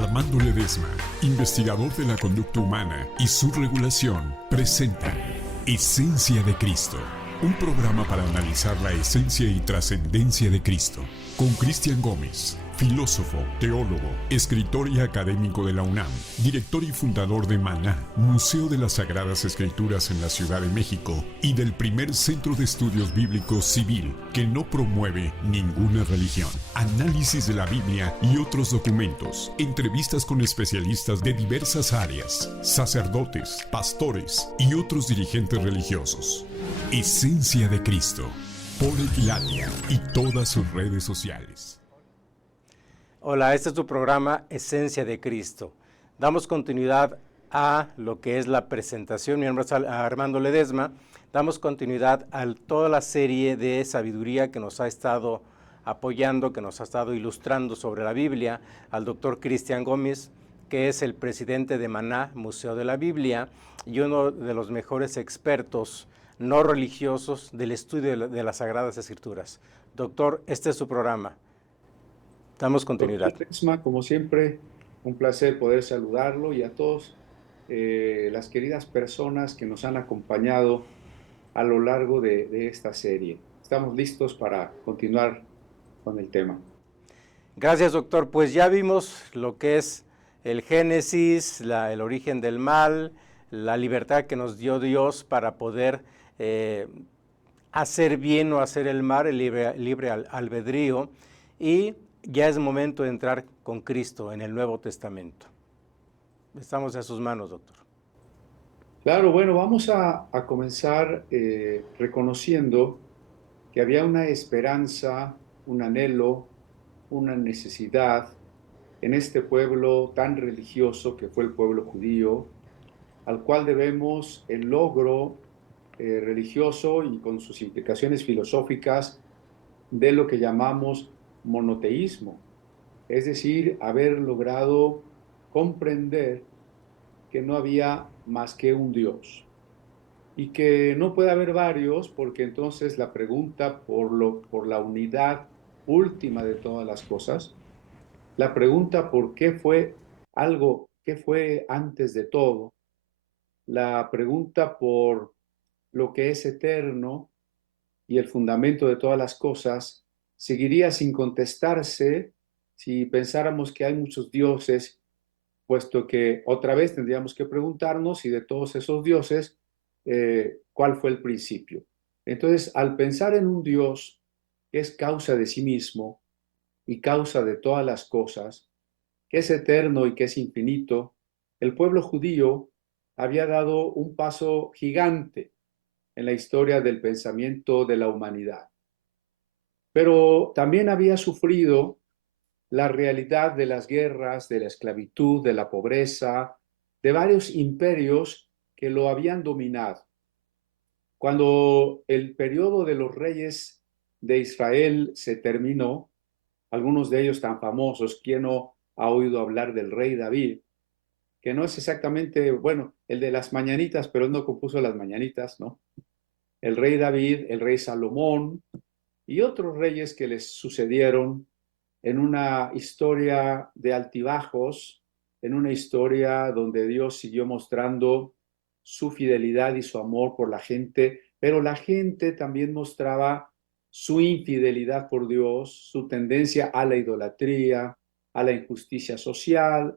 Armando Ledesma, investigador de la conducta humana y su regulación, presenta Esencia de Cristo, un programa para analizar la esencia y trascendencia de Cristo, con Cristian Gómez, filósofo, teólogo, escritor y académico de la UNAM, director y fundador de Maná, Museo de las Sagradas Escrituras en la Ciudad de México, y del primer Centro de Estudios Bíblicos Civil, que no promueve ninguna religión. Análisis de la Biblia y otros documentos, entrevistas con especialistas de diversas áreas, sacerdotes, pastores y otros dirigentes religiosos. Esencia de Cristo, por Equilatia y todas sus redes sociales. Hola, este es tu programa Esencia de Cristo. Damos continuidad a lo que es la presentación. Mi nombre es Armando Ledesma. Damos continuidad a toda la serie de sabiduría que nos ha estado apoyando, que nos ha estado ilustrando sobre la Biblia, al doctor Cristian Gómez, que es el presidente de Maná, Museo de la Biblia, y uno de los mejores expertos no religiosos del estudio de las Sagradas Escrituras. Doctor, este es su programa. Damos continuidad. Doctor Ledesma, como siempre, un placer poder saludarlo y a todos las queridas personas que nos han acompañado a lo largo de esta serie. Estamos listos para continuar con el tema. Gracias, doctor. Pues ya vimos lo que es el Génesis, el origen del mal, la libertad que nos dio Dios para poder hacer bien o hacer el mal, el libre albedrío, y ya es momento de entrar con Cristo en el Nuevo Testamento. Estamos en sus manos, doctor. Claro, bueno, vamos a comenzar reconociendo que había una esperanza, un anhelo, una necesidad en este pueblo tan religioso que fue el pueblo judío, al cual debemos el logro religioso y con sus implicaciones filosóficas de lo que llamamos monoteísmo, es decir, haber logrado comprender que no había más que un Dios y que no puede haber varios, porque entonces la pregunta por la unidad última de todas las cosas, la pregunta por qué fue algo, qué fue antes de todo, la pregunta por lo que es eterno y el fundamento de todas las cosas, seguiría sin contestarse si pensáramos que hay muchos dioses, puesto que otra vez tendríamos que preguntarnos si de todos esos dioses, ¿cuál fue el principio? Entonces, al pensar en un Dios que es causa de sí mismo y causa de todas las cosas, que es eterno y que es infinito, el pueblo judío había dado un paso gigante en la historia del pensamiento de la humanidad. Pero también había sufrido la realidad de las guerras, de la esclavitud, de la pobreza, de varios imperios que lo habían dominado. Cuando el periodo de los reyes de Israel se terminó, algunos de ellos tan famosos, ¿quién no ha oído hablar del rey David? Que no es exactamente, bueno, el de las mañanitas, pero él no compuso las mañanitas, ¿no? El rey David, el rey Salomón y otros reyes que les sucedieron en una historia de altibajos, en una historia donde Dios siguió mostrando su fidelidad y su amor por la gente, pero la gente también mostraba su infidelidad por Dios, su tendencia a la idolatría, a la injusticia social.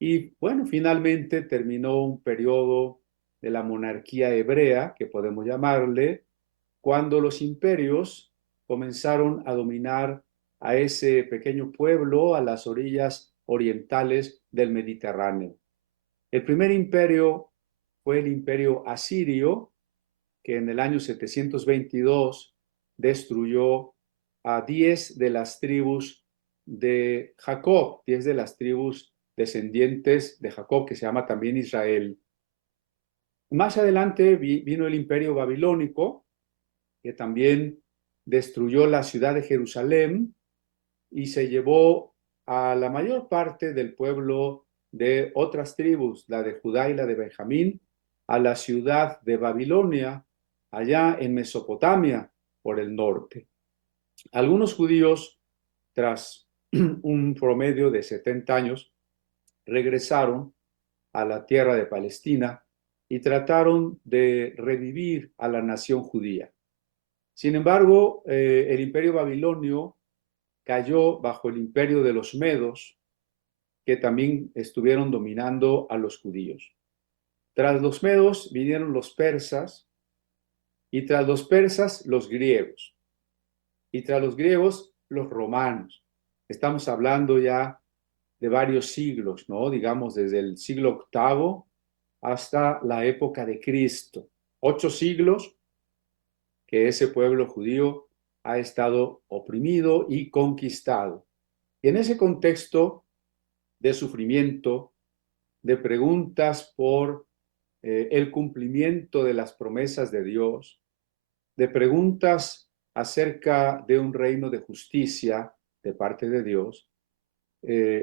Y bueno, finalmente terminó un periodo de la monarquía hebrea, que podemos llamarle, cuando los imperios comenzaron a dominar a ese pequeño pueblo a las orillas orientales del Mediterráneo. El primer imperio fue el imperio asirio, que en el año 722 destruyó a 10 de las tribus de Jacob, 10 de las tribus descendientes de Jacob, que se llama también Israel. Más adelante vino el imperio babilónico, que también destruyó la ciudad de Jerusalén y se llevó a la mayor parte del pueblo de otras tribus, la de Judá y la de Benjamín, a la ciudad de Babilonia, allá en Mesopotamia, por el norte. Algunos judíos, tras un promedio de 70 años, regresaron a la tierra de Palestina y trataron de revivir a la nación judía. Sin embargo, el imperio babilonio cayó bajo el imperio de los medos, que también estuvieron dominando a los judíos. Tras los medos vinieron los persas, y tras los persas los griegos, y tras los griegos los romanos. Estamos hablando ya de varios siglos, ¿no? Digamos desde el siglo VIII hasta la época de Cristo. 8 siglos que ese pueblo judío ha estado oprimido y conquistado. Y en ese contexto de sufrimiento, de preguntas por el cumplimiento de las promesas de Dios, de preguntas acerca de un reino de justicia de parte de Dios,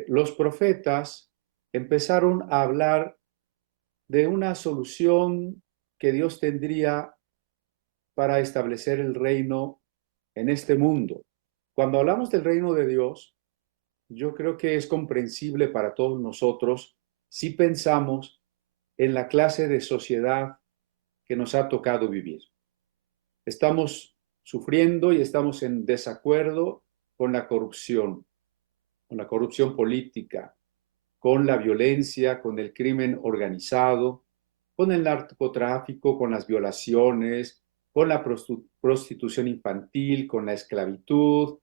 los profetas empezaron a hablar de una solución que Dios tendría para establecer el reino en este mundo. Cuando hablamos del reino de Dios, yo creo que es comprensible para todos nosotros si pensamos en la clase de sociedad que nos ha tocado vivir. Estamos sufriendo y estamos en desacuerdo con la corrupción política, con la violencia, con el crimen organizado, con el narcotráfico, con las violaciones, con la prostitución infantil, con la esclavitud,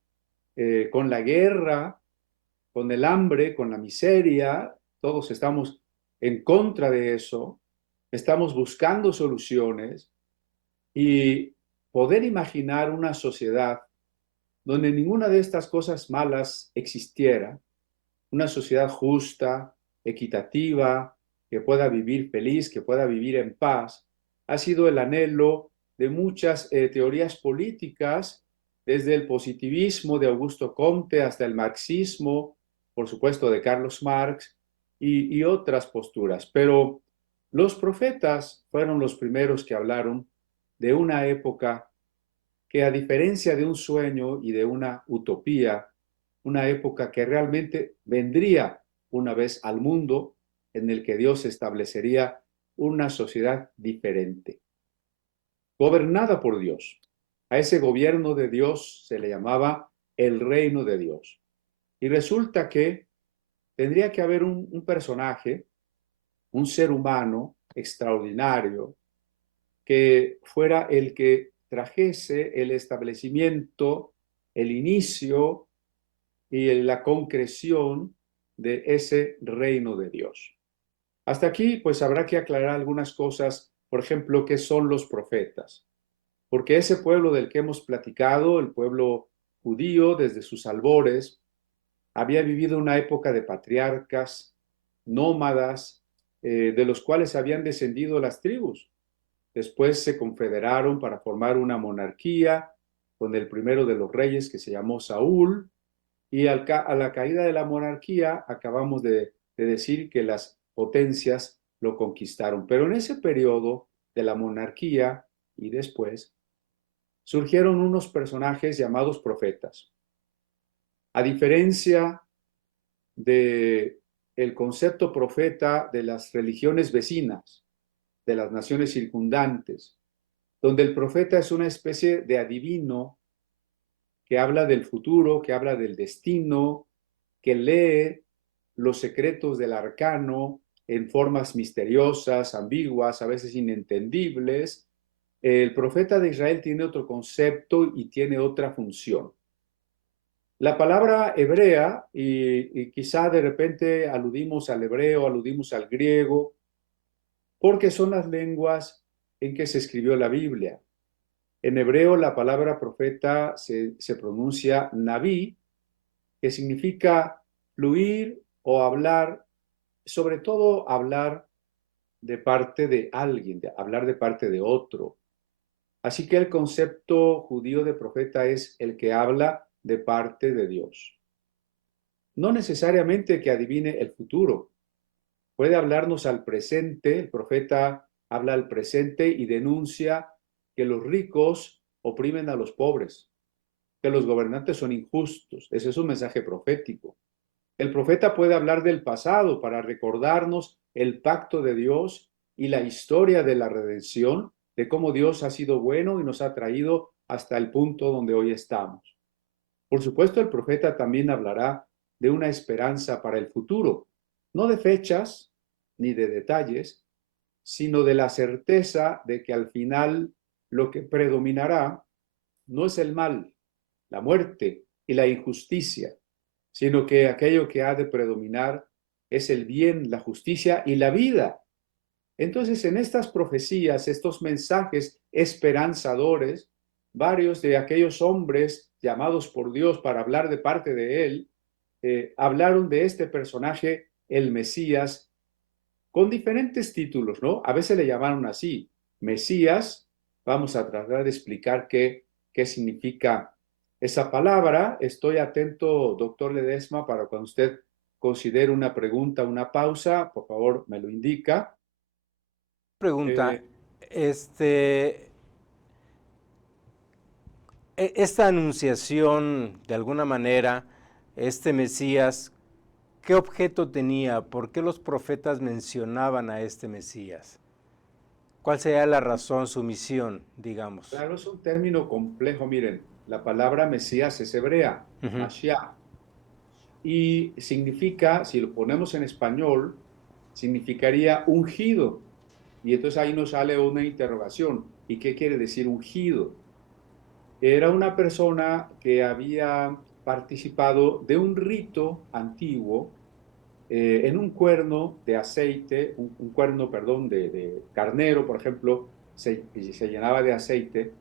con la guerra, con el hambre, con la miseria. Todos estamos en contra de eso, estamos buscando soluciones y poder imaginar una sociedad donde ninguna de estas cosas malas existiera, una sociedad justa, equitativa, que pueda vivir feliz, que pueda vivir en paz, ha sido el anhelo de muchas teorías políticas, desde el positivismo de Augusto Comte hasta el marxismo, por supuesto de Carlos Marx y otras posturas. Pero los profetas fueron los primeros que hablaron de una época que, a diferencia de un sueño y de una utopía, una época que realmente vendría una vez al mundo, en el que Dios establecería una sociedad diferente, gobernada por Dios. A ese gobierno de Dios se le llamaba el reino de Dios. Y resulta que tendría que haber un personaje, un ser humano extraordinario, que fuera el que trajese el establecimiento, el inicio y la concreción de ese reino de Dios. Hasta aquí, pues habrá que aclarar algunas cosas, por ejemplo, ¿qué son los profetas? Porque ese pueblo del que hemos platicado, el pueblo judío, desde sus albores, había vivido una época de patriarcas, nómadas, de los cuales habían descendido las tribus. Después se confederaron para formar una monarquía con el primero de los reyes, que se llamó Saúl, y a la caída de la monarquía acabamos de decir que las potencias lo conquistaron. Pero en ese periodo de la monarquía y después surgieron unos personajes llamados profetas. A diferencia de el concepto profeta de las religiones vecinas, de las naciones circundantes, donde el profeta es una especie de adivino que habla del futuro, que habla del destino, que lee los secretos del arcano en formas misteriosas, ambiguas, a veces inentendibles. El profeta de Israel tiene otro concepto y tiene otra función. La palabra hebrea, y quizá de repente aludimos al hebreo, aludimos al griego, porque son las lenguas en que se escribió la Biblia. En hebreo la palabra profeta se pronuncia naví, que significa fluir o hablar, sobre todo hablar de parte de alguien, hablar de parte de otro. Así que el concepto judío de profeta es el que habla de parte de Dios. No necesariamente que adivine el futuro. Puede hablarnos al presente. El profeta habla al presente y denuncia que los ricos oprimen a los pobres, que los gobernantes son injustos. Ese es un mensaje profético. El profeta puede hablar del pasado para recordarnos el pacto de Dios y la historia de la redención, de cómo Dios ha sido bueno y nos ha traído hasta el punto donde hoy estamos. Por supuesto, el profeta también hablará de una esperanza para el futuro, no de fechas ni de detalles, sino de la certeza de que al final lo que predominará no es el mal, la muerte y la injusticia, sino que aquello que ha de predominar es el bien, la justicia y la vida. Entonces, en estas profecías, estos mensajes esperanzadores, varios de aquellos hombres llamados por Dios para hablar de parte de Él, hablaron de este personaje, el Mesías, con diferentes títulos, ¿no? A veces le llamaron así, Mesías. Vamos a tratar de explicar qué significa esa palabra. Estoy atento, doctor Ledesma, para cuando usted considere una pregunta, una pausa, por favor, me lo indica. Pregunta, este, esta anunciación, de alguna manera, este Mesías, ¿qué objeto tenía? ¿Por qué los profetas mencionaban a este Mesías? ¿Cuál sería la razón, su misión, digamos? Claro, es un término complejo. Miren, la palabra Mesías es hebrea, Mashiach, y significa, si lo ponemos en español, significaría ungido. Y entonces ahí nos sale una interrogación. ¿Y qué quiere decir ungido? Era una persona que había participado de un rito antiguo en un cuerno de aceite, un cuerno, perdón, de carnero, por ejemplo, se llenaba de aceite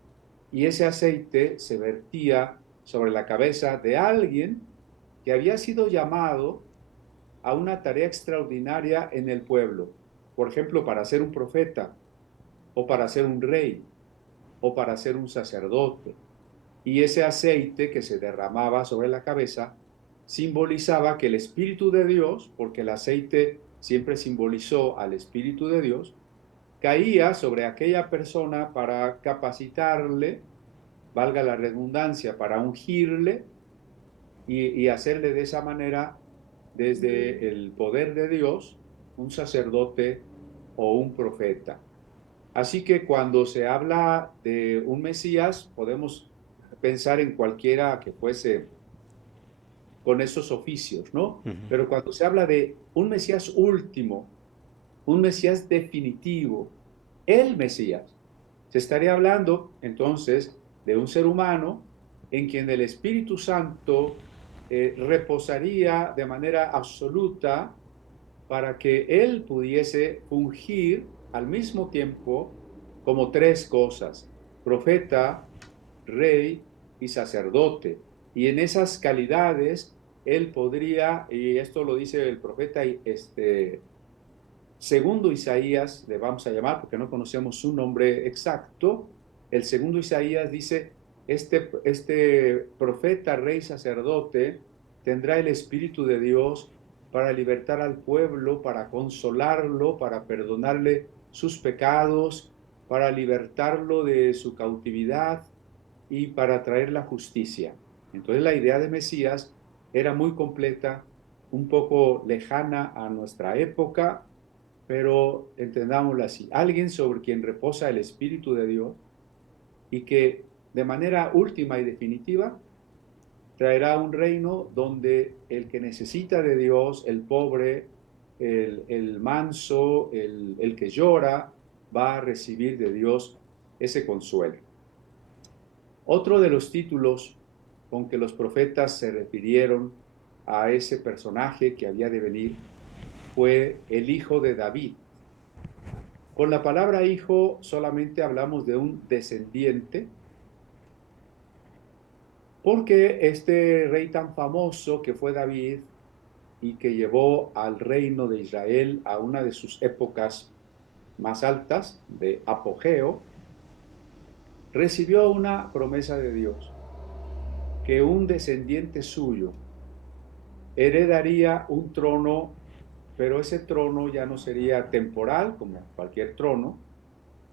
y ese aceite se vertía sobre la cabeza de alguien que había sido llamado a una tarea extraordinaria en el pueblo, por ejemplo, para ser un profeta o para ser un rey o para ser un sacerdote. Y ese aceite que se derramaba sobre la cabeza simbolizaba que el Espíritu de Dios, porque el aceite siempre simbolizó al Espíritu de Dios, caía sobre aquella persona para capacitarle, valga la redundancia, para ungirle y hacerle de esa manera, desde el poder de Dios, un sacerdote o un profeta. Así que cuando se habla de un Mesías, podemos pensar en cualquiera que fuese con esos oficios, ¿no? Pero cuando se habla de un Mesías último, un Mesías definitivo, el Mesías, se estaría hablando entonces de un ser humano en quien el Espíritu Santo reposaría de manera absoluta para que él pudiese fungir al mismo tiempo como tres cosas: profeta, rey y sacerdote. Y en esas calidades él podría, y esto lo dice el profeta segundo Isaías, le vamos a llamar porque no conocemos su nombre exacto, el segundo Isaías dice, este profeta, rey, sacerdote, tendrá el Espíritu de Dios para libertar al pueblo, para consolarlo, para perdonarle sus pecados, para libertarlo de su cautividad y para traer la justicia. Entonces la idea de Mesías era muy completa, un poco lejana a nuestra época, pero entendámoslo así: alguien sobre quien reposa el Espíritu de Dios y que de manera última y definitiva traerá un reino donde el que necesita de Dios, el pobre, el manso, el que llora, va a recibir de Dios ese consuelo. Otro de los títulos con que los profetas se refirieron a ese personaje que había de venir fue el hijo de David. Con la palabra hijo solamente hablamos de un descendiente, porque este rey tan famoso que fue David y que llevó al reino de Israel a una de sus épocas más altas, de apogeo, recibió una promesa de Dios, que un descendiente suyo heredaría un trono, pero ese trono ya no sería temporal como cualquier trono,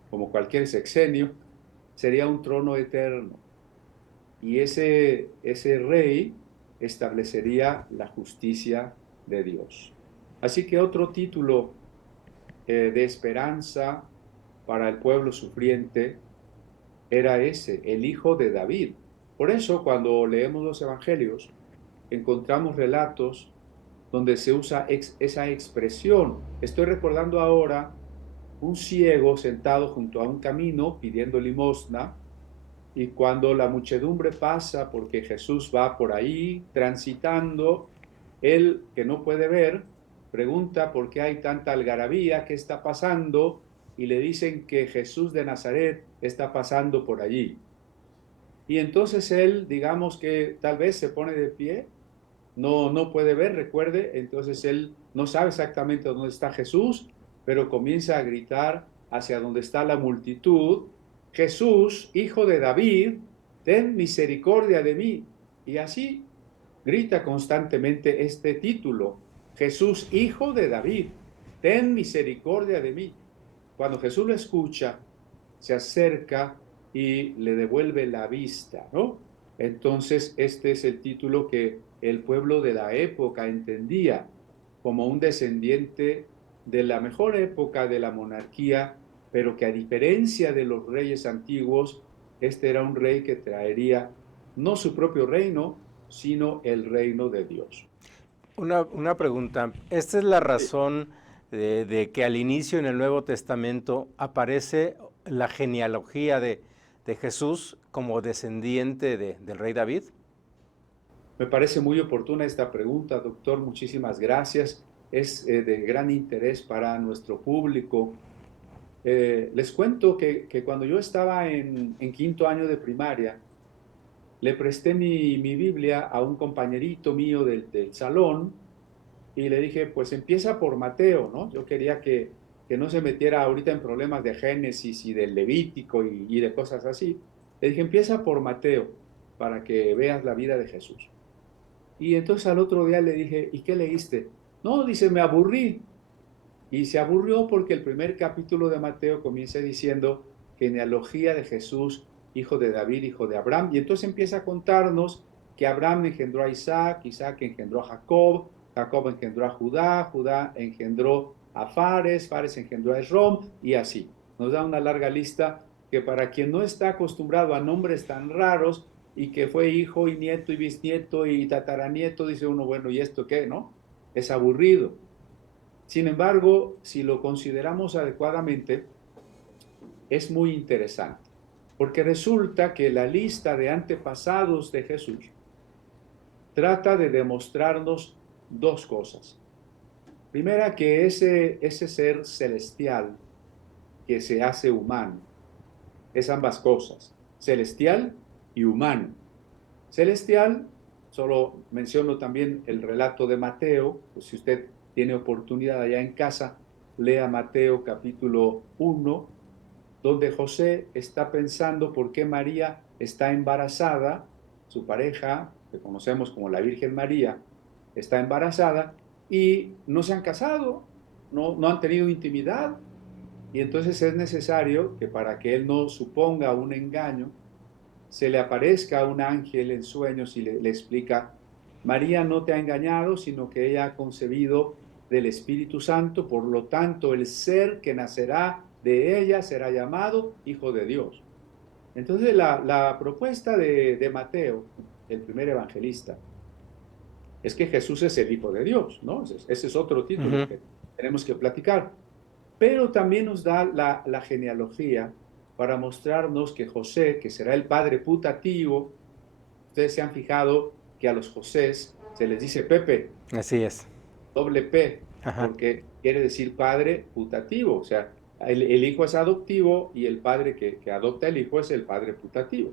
como cualquier sexenio, sería un trono eterno. Y ese rey establecería la justicia de Dios. Así que otro título de esperanza para el pueblo sufriente era ese, el Hijo de David. Por eso, cuando leemos los evangelios, encontramos relatos donde se usa esa expresión. Estoy recordando ahora un ciego sentado junto a un camino pidiendo limosna, y cuando la muchedumbre pasa porque Jesús va por ahí transitando, él, que no puede ver, pregunta por qué hay tanta algarabía, qué está pasando, y le dicen que Jesús de Nazaret está pasando por allí. Y entonces él, digamos que tal vez se pone de pie, no puede ver, recuerde, entonces él no sabe exactamente dónde está Jesús, pero comienza a gritar hacia donde está la multitud: Jesús, hijo de David, ten misericordia de mí. Y así grita constantemente este título: Jesús, hijo de David, ten misericordia de mí. Cuando Jesús lo escucha, se acerca y le devuelve la vista, ¿no? Entonces, este es el título que el pueblo de la época entendía como un descendiente de la mejor época de la monarquía, pero que a diferencia de los reyes antiguos, este era un rey que traería no su propio reino, sino el reino de Dios. Una pregunta. ¿Esta es la razón de que al inicio en el Nuevo Testamento aparece la genealogía de Jesús como descendiente del rey David? Me parece muy oportuna esta pregunta, doctor. Muchísimas gracias. Es de gran interés para nuestro público. Les cuento que cuando yo estaba en quinto año de primaria, le presté mi Biblia a un compañerito mío del salón y le dije, pues empieza por Mateo, ¿no? Yo quería que no se metiera ahorita en problemas de Génesis y del Levítico y de cosas así. Le dije, empieza por Mateo para que veas la vida de Jesús. Y entonces al otro día le dije, ¿y qué leíste? No, dice, me aburrí. Y se aburrió porque el primer capítulo de Mateo comienza diciendo genealogía de Jesús, hijo de David, hijo de Abraham. Y entonces empieza a contarnos que Abraham engendró a Isaac, Isaac engendró a Jacob, Jacob engendró a Judá, Judá engendró a Fares, Fares engendró a Esrom, y así. Nos da una larga lista que para quien no está acostumbrado a nombres tan raros y que fue hijo y nieto y bisnieto y tataranieto, dice uno, bueno, ¿y esto qué, no? Es aburrido. Sin embargo, si lo consideramos adecuadamente, es muy interesante, porque resulta que la lista de antepasados de Jesús trata de demostrarnos dos cosas. Primera, que ese ser celestial que se hace humano es ambas cosas, celestial y humano. Celestial, solo menciono también el relato de Mateo, pues si usted tiene oportunidad allá en casa, lea Mateo capítulo 1, donde José está pensando por qué María está embarazada, su pareja, que conocemos como la Virgen María, está embarazada y no se han casado, no han tenido intimidad, y entonces es necesario que para que él no suponga un engaño, se le aparezca un ángel en sueños y le explica, María no te ha engañado, sino que ella ha concebido del Espíritu Santo, por lo tanto el ser que nacerá de ella será llamado Hijo de Dios. Entonces la propuesta de Mateo, el primer evangelista, es que Jesús es el Hijo de Dios, ¿no? Ese es otro título que tenemos que platicar. Pero también nos da la genealogía para mostrarnos que José, que será el padre putativo, ustedes se han fijado que a los Josés se les dice Pepe. Así es. Doble P, Ajá. porque quiere decir padre putativo, o sea, el hijo es adoptivo y el padre que adopta el hijo es el padre putativo.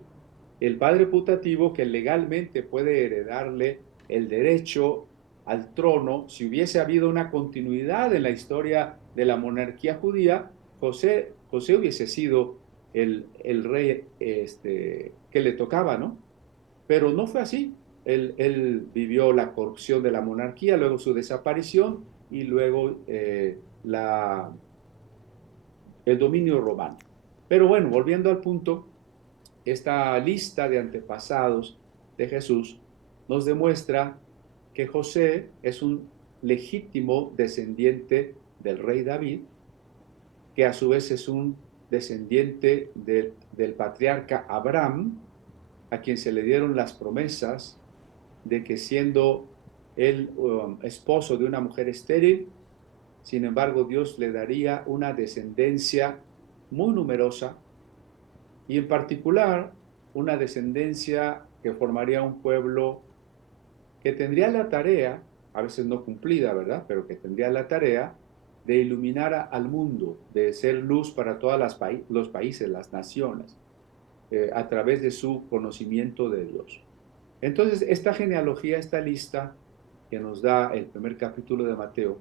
El padre putativo que legalmente puede heredarle el derecho al trono, si hubiese habido una continuidad en la historia de la monarquía judía, José hubiese sido el rey que le tocaba, ¿no? Pero no fue así. Él vivió la corrupción de la monarquía, luego su desaparición y luego el dominio romano. Pero bueno, volviendo al punto, esta lista de antepasados de Jesús nos demuestra que José es un legítimo descendiente del rey David, que a su vez es un descendiente del patriarca Abraham, a quien se le dieron las promesas de que siendo él esposo de una mujer estéril, sin embargo Dios le daría una descendencia muy numerosa y en particular una descendencia que formaría un pueblo que tendría la tarea, a veces no cumplida, ¿verdad? Pero que tendría la tarea de iluminar al mundo, de ser luz para todos los países, las naciones, a través de su conocimiento de Dios. Entonces, esta genealogía, esta lista que nos da el primer capítulo de Mateo,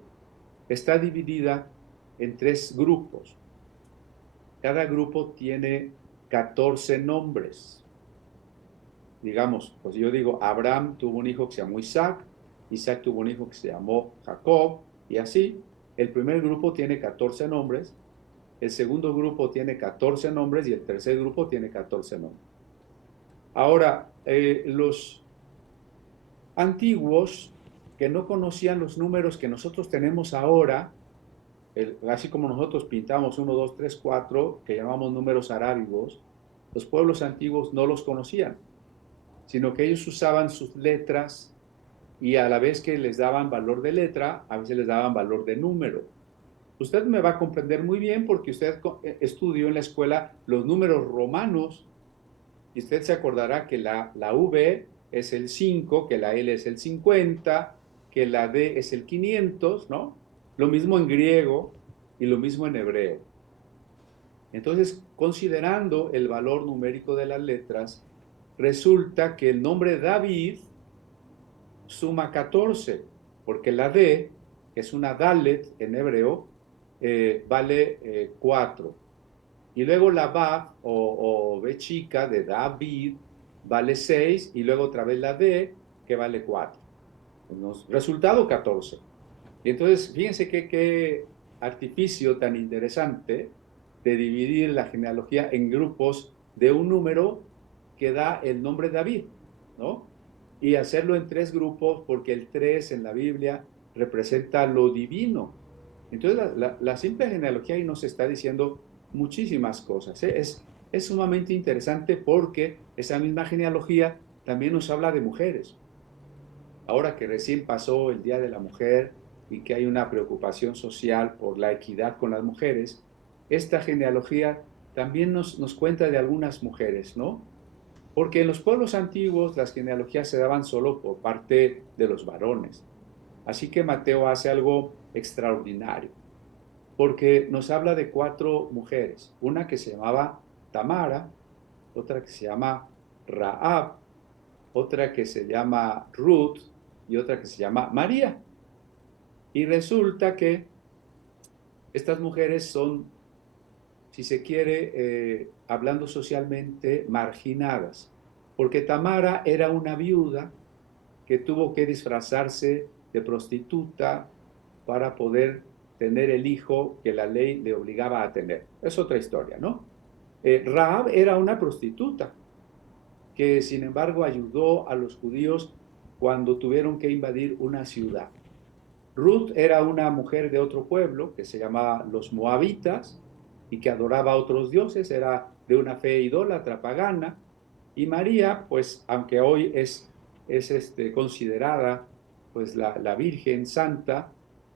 está dividida en 3 grupos. Cada grupo tiene 14 nombres. Digamos, pues yo digo, Abraham tuvo un hijo que se llamó Isaac, Isaac tuvo un hijo que se llamó Jacob, y así. El primer grupo tiene 14 nombres, el segundo grupo tiene 14 nombres y el tercer grupo tiene 14 nombres. Ahora, los antiguos que no conocían los números que nosotros tenemos ahora, así como nosotros pintamos 1, 2, 3, 4, que llamamos números arábigos, los pueblos antiguos no los conocían, sino que ellos usaban sus letras y a la vez que les daban valor de letra, a veces les daban valor de número. Usted me va a comprender muy bien porque usted estudió en la escuela los números romanos y usted se acordará que la V es el 5, que la L es el 50, que la D es el 500, ¿no? Lo mismo en griego y lo mismo en hebreo. Entonces, considerando el valor numérico de las letras, resulta que el nombre David suma 14, porque la D, que es una Dalet en hebreo, vale 4. Y luego la Vav o B chica de David vale 6 y luego otra vez la D que vale 4. Resultado 14. Y entonces fíjense qué artificio tan interesante de dividir la genealogía en grupos de un número que da el nombre David, ¿no? Y hacerlo en 3 grupos porque el 3 en la Biblia representa lo divino. Entonces la simple genealogía ahí nos está diciendo muchísimas cosas. Es sumamente interesante porque esa misma genealogía también nos habla de mujeres. Ahora que recién pasó el Día de la Mujer y que hay una preocupación social por la equidad con las mujeres, esta genealogía también nos cuenta de algunas mujeres, ¿no? Porque en los pueblos antiguos las genealogías se daban solo por parte de los varones. Así que Mateo hace algo extraordinario, porque nos habla de 4 mujeres, una que se llamaba Tamara, otra que se llama Rahab, otra que se llama Ruth y otra que se llama María. Y resulta que estas mujeres son, si se quiere, hablando socialmente, marginadas, porque Tamara era una viuda que tuvo que disfrazarse de prostituta para poder tener el hijo que la ley le obligaba a tener. Es otra historia, ¿no? Rahab era una prostituta que sin embargo ayudó a los judíos cuando tuvieron que invadir una ciudad. Ruth era una mujer de otro pueblo que se llamaba los moabitas y que adoraba a otros dioses, era de una fe idólatra pagana. Y María, pues aunque hoy es considerada pues la Virgen Santa,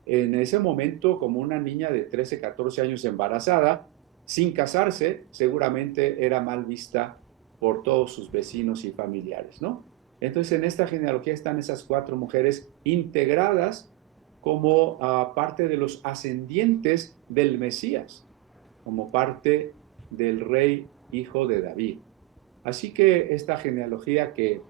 en ese momento como una niña de 13, 14 años embarazada, sin casarse, seguramente era mal vista por todos sus vecinos y familiares, ¿no? Entonces en esta genealogía están esas 4 mujeres integradas como parte de los ascendientes del Mesías, como parte del rey hijo de David. Así que esta genealogía que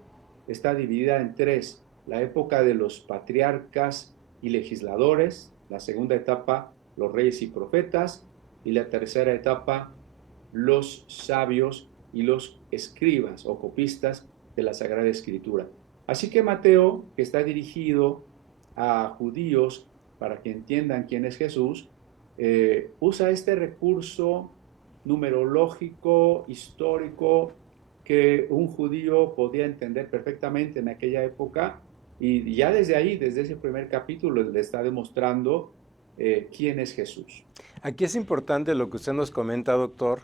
está dividida en 3, la época de los patriarcas y legisladores, la segunda etapa, los reyes y profetas, y la tercera etapa, los sabios y los escribas o copistas de la Sagrada Escritura. Así que Mateo, que está dirigido a judíos para que entiendan quién es Jesús, usa este recurso numerológico, histórico, que un judío podía entender perfectamente en aquella época, y ya desde ahí, desde ese primer capítulo, le está demostrando quién es Jesús. Aquí es importante lo que usted nos comenta, doctor,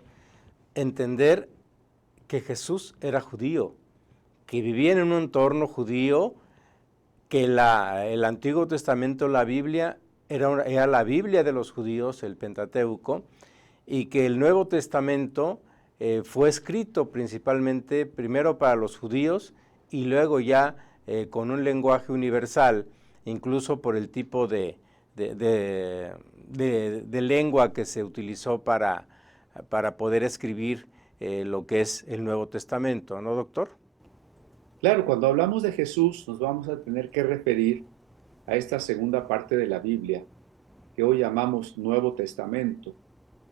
entender que Jesús era judío, que vivía en un entorno judío, que el Antiguo Testamento, la Biblia, era la Biblia de los judíos, el Pentateuco, y que el Nuevo Testamento fue escrito principalmente primero para los judíos y luego ya con un lenguaje universal, incluso por el tipo de lengua que se utilizó para poder escribir lo que es el Nuevo Testamento, ¿no, doctor? Claro, cuando hablamos de Jesús nos vamos a tener que referir a esta segunda parte de la Biblia, que hoy llamamos Nuevo Testamento,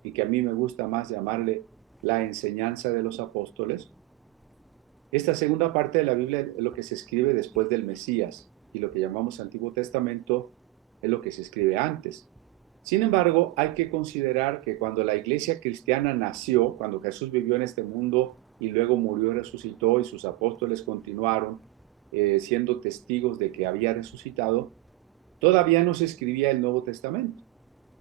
y que a mí me gusta más llamarle la enseñanza de los apóstoles. Esta segunda parte de la Biblia es lo que se escribe después del Mesías, y lo que llamamos Antiguo Testamento es lo que se escribe antes. Sin embargo, hay que considerar que cuando la iglesia cristiana nació, cuando Jesús vivió en este mundo y luego murió y resucitó, y sus apóstoles continuaron siendo testigos de que había resucitado, todavía no se escribía el Nuevo Testamento.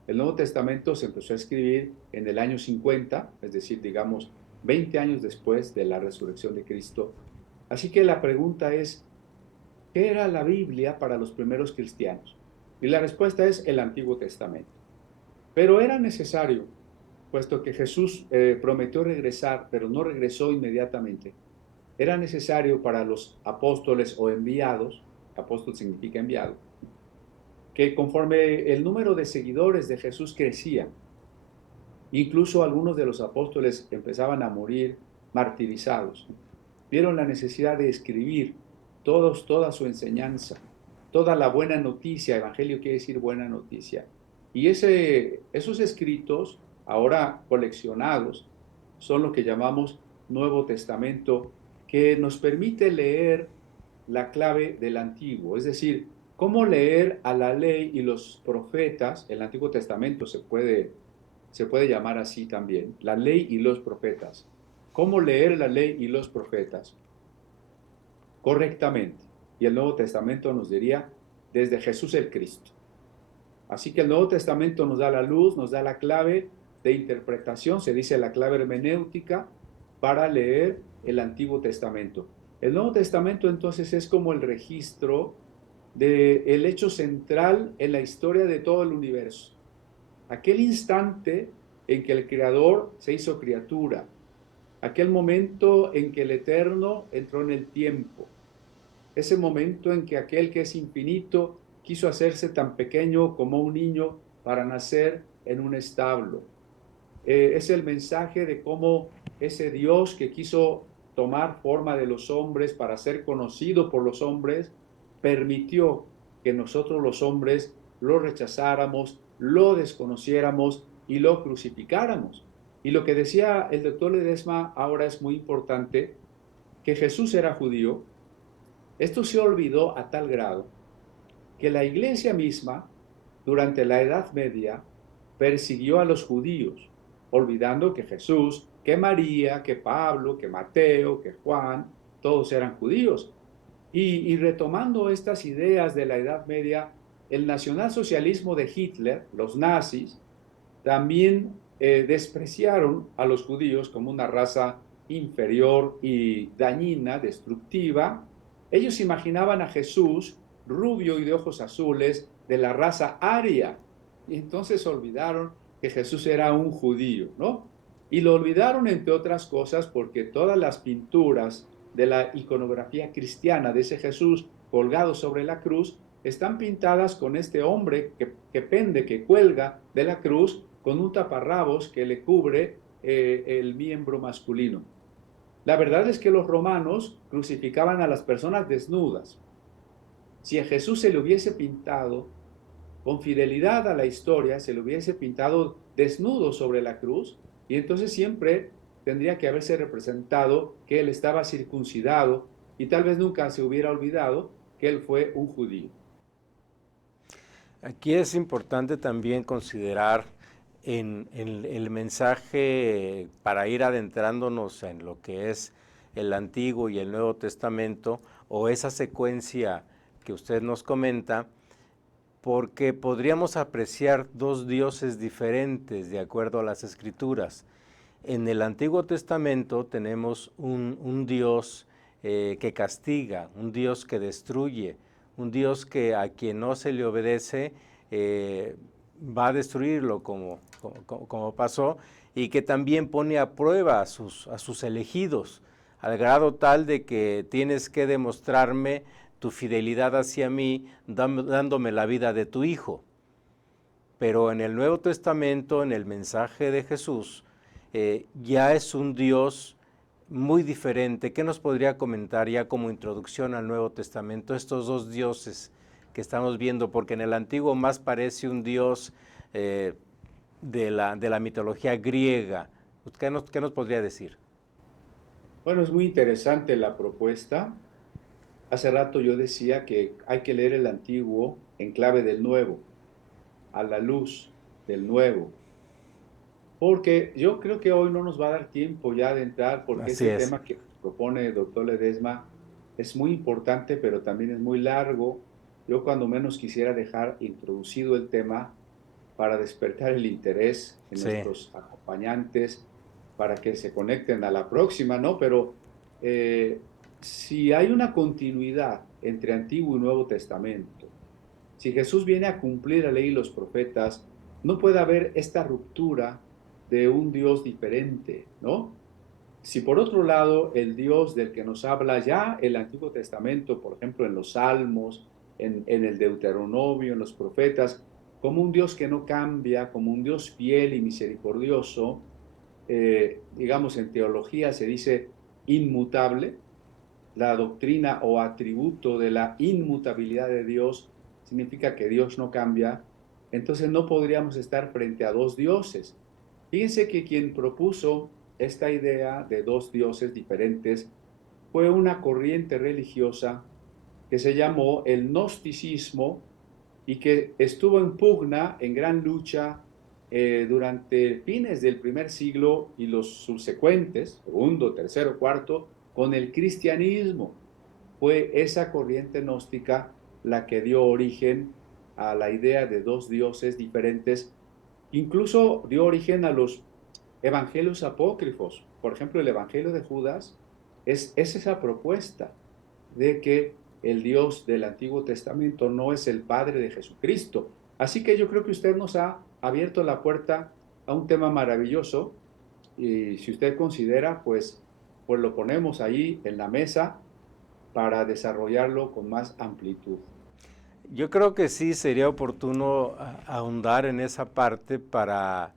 El Nuevo Testamento se empezó a escribir en el año 50, es decir, digamos, 20 años después de la resurrección de Cristo. Así que la pregunta es, ¿qué era la Biblia para los primeros cristianos? Y la respuesta es el Antiguo Testamento. Pero era necesario, puesto que Jesús prometió regresar, pero no regresó inmediatamente. Era necesario para los apóstoles o enviados, apóstol significa enviado, que conforme el número de seguidores de Jesús crecía, incluso algunos de los apóstoles empezaban a morir martirizados, vieron la necesidad de escribir toda su enseñanza, toda la buena noticia. Evangelio quiere decir buena noticia. Y esos escritos, ahora coleccionados, son lo que llamamos Nuevo Testamento, que nos permite leer la clave del Antiguo, es decir, cómo leer a la ley y los profetas. El Antiguo Testamento se puede llamar así también, la ley y los profetas. Cómo leer la ley y los profetas correctamente. Y el Nuevo Testamento nos diría desde Jesús el Cristo. Así que el Nuevo Testamento nos da la luz, nos da la clave de interpretación, se dice la clave hermenéutica, para leer el Antiguo Testamento. El Nuevo Testamento entonces es como el registro del hecho central en la historia de todo el universo. Aquel instante en que el Creador se hizo criatura, aquel momento en que el Eterno entró en el tiempo, ese momento en que aquel que es infinito quiso hacerse tan pequeño como un niño para nacer en un establo. Es el mensaje de cómo ese Dios que quiso tomar forma de los hombres para ser conocido por los hombres, permitió que nosotros los hombres lo rechazáramos, lo desconociéramos y lo crucificáramos. Y lo que decía el doctor Ledesma ahora es muy importante, que Jesús era judío. Esto se olvidó a tal grado que la iglesia misma, durante la Edad Media, persiguió a los judíos, olvidando que Jesús, que María, que Pablo, que Mateo, que Juan, todos eran judíos. Y retomando estas ideas de la Edad Media, el nacionalsocialismo de Hitler, los nazis, también despreciaron a los judíos como una raza inferior y dañina, destructiva. Ellos imaginaban a Jesús rubio y de ojos azules, de la raza aria, y entonces olvidaron que Jesús era un judío, ¿no? Y lo olvidaron, entre otras cosas, porque todas las pinturas de la iconografía cristiana de ese Jesús colgado sobre la cruz están pintadas con este hombre que pende, que cuelga de la cruz, con un taparrabos que le cubre el miembro masculino. La verdad es que los romanos crucificaban a las personas desnudas. Si a Jesús se le hubiese pintado, con fidelidad a la historia, se le hubiese pintado desnudo sobre la cruz, y entonces siempre tendría que haberse representado que él estaba circuncidado, y tal vez nunca se hubiera olvidado que él fue un judío. Aquí es importante también considerar en el mensaje, para ir adentrándonos en lo que es el Antiguo y el Nuevo Testamento, o esa secuencia que usted nos comenta, porque podríamos apreciar dos dioses diferentes de acuerdo a las Escrituras. En el Antiguo Testamento tenemos un Dios que castiga, un Dios que destruye, un Dios que a quien no se le obedece va a destruirlo como pasó, y que también pone a prueba a sus elegidos, al grado tal de que tienes que demostrarme tu fidelidad hacia mí dándome la vida de tu hijo. Pero en el Nuevo Testamento, en el mensaje de Jesús, ya es un Dios muy diferente. ¿Qué nos podría comentar ya como introducción al Nuevo Testamento estos dos dioses que estamos viendo? Porque en el Antiguo más parece un Dios de la mitología griega. ¿Qué nos podría decir? Bueno, es muy interesante la propuesta. Hace rato yo decía que hay que leer el Antiguo en clave del Nuevo, a la luz del Nuevo, porque yo creo que hoy no nos va a dar tiempo ya de entrar, porque Así ese es. tema que propone el doctor Ledesma es muy importante, pero también es muy largo. Yo cuando menos quisiera dejar introducido el tema para despertar el interés en Sí. nuestros acompañantes, para que se conecten a la próxima, ¿no? Pero si hay una continuidad entre Antiguo y Nuevo Testamento, si Jesús viene a cumplir la ley y los profetas, no puede haber esta ruptura de un Dios diferente, ¿no? Si por otro lado el Dios del que nos habla ya el Antiguo Testamento, por ejemplo en los Salmos, en el Deuteronomio, en los profetas, como un Dios que no cambia, como un Dios fiel y misericordioso, digamos en teología se dice inmutable, la doctrina o atributo de la inmutabilidad de Dios significa que Dios no cambia, entonces no podríamos estar frente a dos dioses. Fíjense que quien propuso esta idea de dos dioses diferentes fue una corriente religiosa que se llamó el gnosticismo y que estuvo en pugna, en gran lucha, durante fines del primer siglo y los subsecuentes, segundo, tercero, cuarto, con el cristianismo. Fue esa corriente gnóstica la que dio origen a la idea de dos dioses diferentes. Incluso dio origen a los evangelios apócrifos. Por ejemplo, el Evangelio de Judas es esa propuesta de que el Dios del Antiguo Testamento no es el Padre de Jesucristo. Así que yo creo que usted nos ha abierto la puerta a un tema maravilloso y si usted considera, pues lo ponemos ahí en la mesa para desarrollarlo con más amplitud. Yo creo que sí sería oportuno ahondar en esa parte para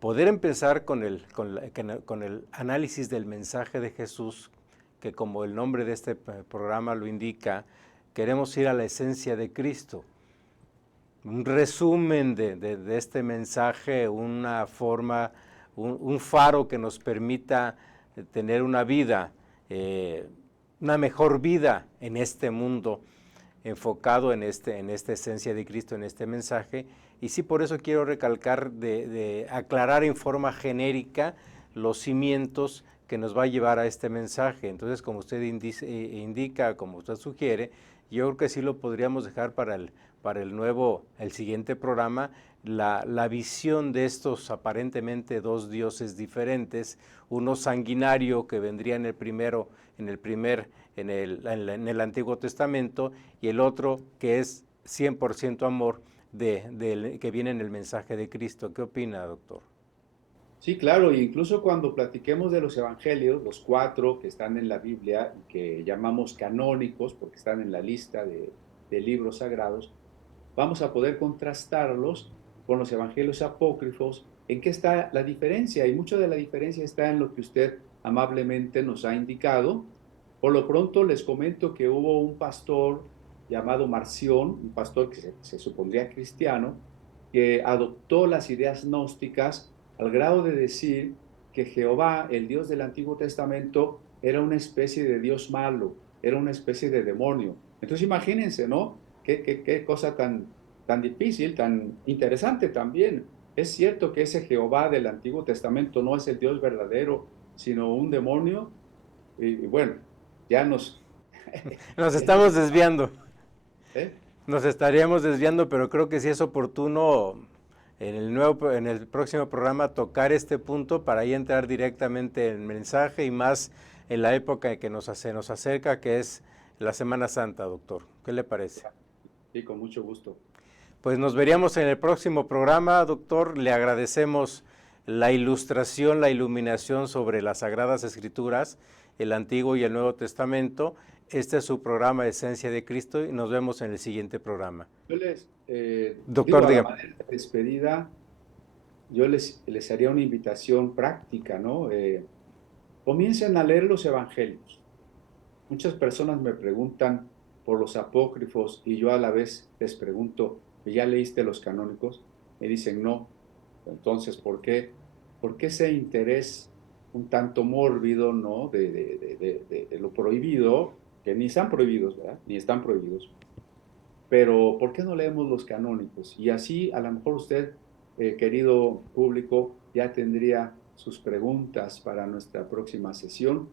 poder empezar con el análisis del mensaje de Jesús, que como el nombre de este programa lo indica, queremos ir a la esencia de Cristo. Un resumen de este mensaje, una forma, un faro que nos permita tener una vida, una mejor vida en este mundo, enfocado en esta esencia de Cristo, en este mensaje. Y sí, por eso quiero recalcar de aclarar en forma genérica los cimientos que nos va a llevar a este mensaje. Entonces, como usted indica, como usted sugiere, yo creo que sí lo podríamos dejar para el siguiente programa, la visión de estos aparentemente dos dioses diferentes, uno sanguinario que vendría en el Antiguo Testamento, y el otro que es 100% amor que viene en el mensaje de Cristo. ¿Qué opina, doctor? Sí, claro, e incluso cuando platiquemos de los evangelios, los 4 que están en la Biblia, que llamamos canónicos porque están en la lista de libros sagrados, vamos a poder contrastarlos con los evangelios apócrifos. ¿En qué está la diferencia? Y mucho de la diferencia está en lo que usted amablemente nos ha indicado. Por lo pronto les comento que hubo un pastor llamado Marción, un pastor que se supondría cristiano, que adoptó las ideas gnósticas al grado de decir que Jehová, el Dios del Antiguo Testamento, era una especie de Dios malo, era una especie de demonio. Entonces imagínense, ¿no? Qué cosa tan difícil, tan interesante también. Es cierto que ese Jehová del Antiguo Testamento no es el Dios verdadero, sino un demonio. Y bueno, ya nos... Nos estamos desviando. ¿Eh? Nos estaríamos desviando, pero creo que sí es oportuno en el próximo programa tocar este punto para ahí entrar directamente en el mensaje y más en la época que se nos acerca, que es la Semana Santa, doctor. ¿Qué le parece? Sí, con mucho gusto. Pues nos veríamos en el próximo programa, doctor. Le agradecemos la ilustración, la iluminación sobre las Sagradas Escrituras, el Antiguo y el Nuevo Testamento. Este es su programa Esencia de Cristo y nos vemos en el siguiente programa. Yo les, Doctor, a la diga. manera de despedida, yo les haría una invitación práctica, ¿no? Comiencen a leer los evangelios. Muchas personas me preguntan por los apócrifos y yo a la vez les pregunto, ¿ya leíste los canónicos? Me dicen no. Entonces, ¿por qué ese interés un tanto mórbido, ¿no? de lo prohibido, que ni están prohibidos, ¿verdad? Ni están prohibidos. Pero, ¿por qué no leemos los canónicos? Y así, a lo mejor usted, querido público, ya tendría sus preguntas para nuestra próxima sesión.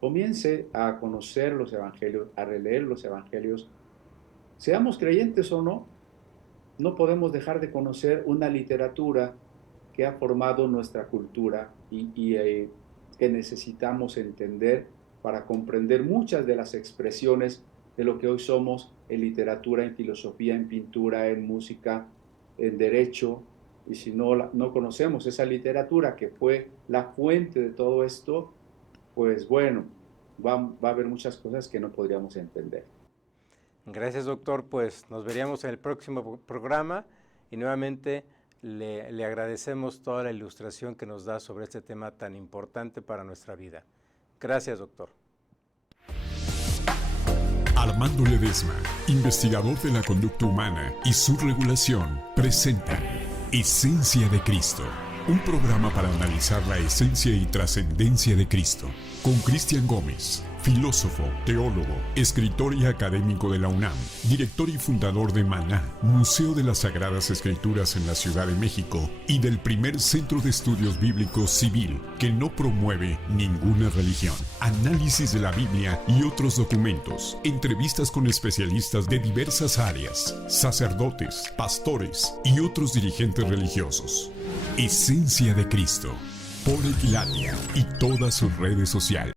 Comience a conocer los evangelios, a releer los evangelios. Seamos creyentes o no, no podemos dejar de conocer una literatura que ha formado nuestra cultura y que necesitamos entender para comprender muchas de las expresiones de lo que hoy somos en literatura, en filosofía, en pintura, en música, en derecho. Y si no conocemos esa literatura que fue la fuente de todo esto, pues bueno, va a haber muchas cosas que no podríamos entender. Gracias, doctor. Pues nos veríamos en el próximo programa y nuevamente le agradecemos toda la ilustración que nos da sobre este tema tan importante para nuestra vida. Gracias, doctor. Armando Ledesma, investigador de la conducta humana y su regulación, presenta Esencia de Cristo, un programa para analizar la esencia y trascendencia de Cristo, con Cristian Gómez, filósofo, teólogo, escritor y académico de la UNAM, director y fundador de Maná, Museo de las Sagradas Escrituras en la Ciudad de México, y del primer Centro de Estudios Bíblicos Civil, que no promueve ninguna religión. Análisis de la Biblia y otros documentos, entrevistas con especialistas de diversas áreas, sacerdotes, pastores y otros dirigentes religiosos. Esencia de Cristo, por Equilatia y todas sus redes sociales.